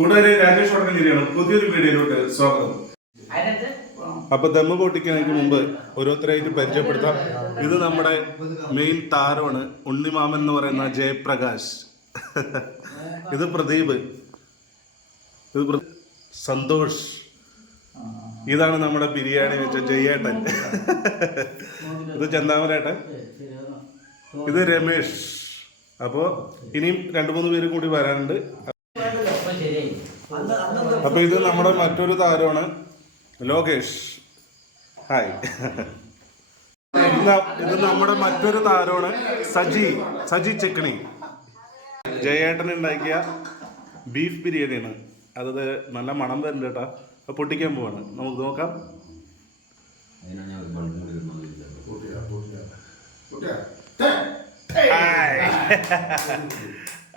കൂട്ടുകാരെ, രാജേഷ് വടക്കഞ്ചേരിയാണ്. പുതിയൊരു വീഡിയോയിലോട്ട് സ്വാഗതം. അപ്പൊ ദമ്മ് പൊട്ടിക്കുന്നതിന് മുമ്പ് ഓരോരുത്തരായിട്ട് പരിചയപ്പെടുത്താം. ഇത് നമ്മുടെ മെയിൻ താരമാണ്, ഉണ്ണിമാമൻ എന്ന് പറയുന്ന ജയപ്രകാശ്. ഇത് പ്രദീപ്, ഇത് സന്തോഷ്. ഇതാണ് നമ്മുടെ ബിരിയാണി വെച്ച ജയേട്ടൻ. ഇത് ചന്താമരേട്ടൻ. ഇത് രമേഷ്. അപ്പോ ഇനിയും 2-3 പേര് കൂടി വരാനുണ്ട്. അപ്പൊ ഇത് നമ്മുടെ മറ്റൊരു താരമാണ് ലോകേഷ്. ഹായ്. ഇത് നമ്മുടെ മറ്റൊരു താരമാണ് സജി ചിക്കണി. ജയേട്ടൻ ഉണ്ടാക്കിയ ബീഫ് ബിരിയാണിയാണ്. അത് നല്ല മണം വരുന്നുണ്ട് കേട്ടോ. അപ്പൊ പൊട്ടിക്കാൻ പോവാണ്, നമുക്ക് നോക്കാം.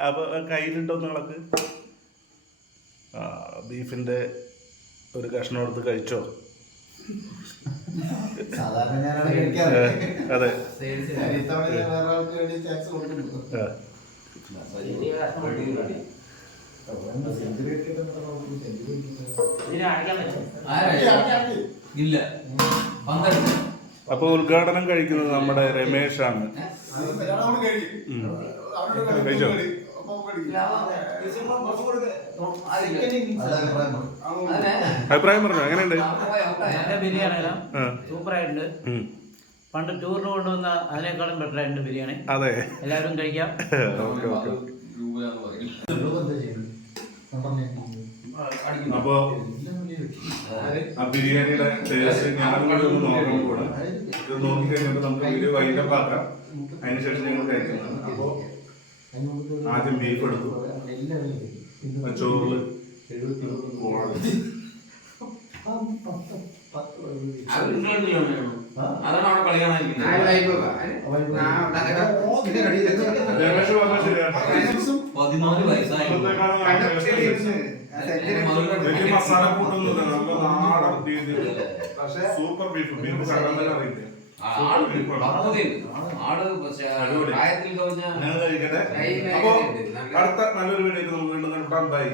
അപ്പൊ കയ്യിലിട്ടോ നിങ്ങളൊക്കെ. ബീഫിന്റെ ഒരു കഷ്ണം എടുത്ത് കഴിച്ചോ. അതെ, അപ്പൊ ഉദ്ഘാടനം കഴിക്കുന്നത് നമ്മുടെ രമേഷാണ്. കഴിച്ചോ? അഭിപ്രായം പറഞ്ഞോ, എങ്ങനെയുണ്ട്? നല്ല ബിരിയാണി, സൂപ്പർ ആയിട്ടുണ്ട്. പണ്ട് ടൂറിന് കൊണ്ടുവന്ന അതിനേക്കാളും ബെറ്റർ ആയിട്ടുണ്ട് ബിരിയാണി. അതെ, എല്ലാവരും കഴിക്കാം. അപ്പോ ആ ബിരിയാണിയുടെ ടേസ്റ്റ് ഞാനും കൂടി ഒന്ന് നോക്കാൻ കൂടെ. ഇത് നോക്കി കഴിഞ്ഞിട്ട് നമുക്ക് വീഡിയോ വൈൻഡപ്പ് ആക്കാം. അതിനുശേഷം ഞങ്ങൾ കഴിക്കുന്നതാണ്. അപ്പോ ആദ്യം ബീഫ് എടുത്തു, ചോറില് മസാല കൂട്ടൊന്നുമില്ല, നല്ല നാടൻ രീതിയിൽ സൂപ്പർ ബീഫ്. ബീഫ് കണ്ടാൽ തന്നെ അറിയില്ല. അപ്പൊ അടുത്ത നല്ലൊരു വീഡിയോ നമുക്ക് വീണ്ടും കണ്ടാൽ ബൈ.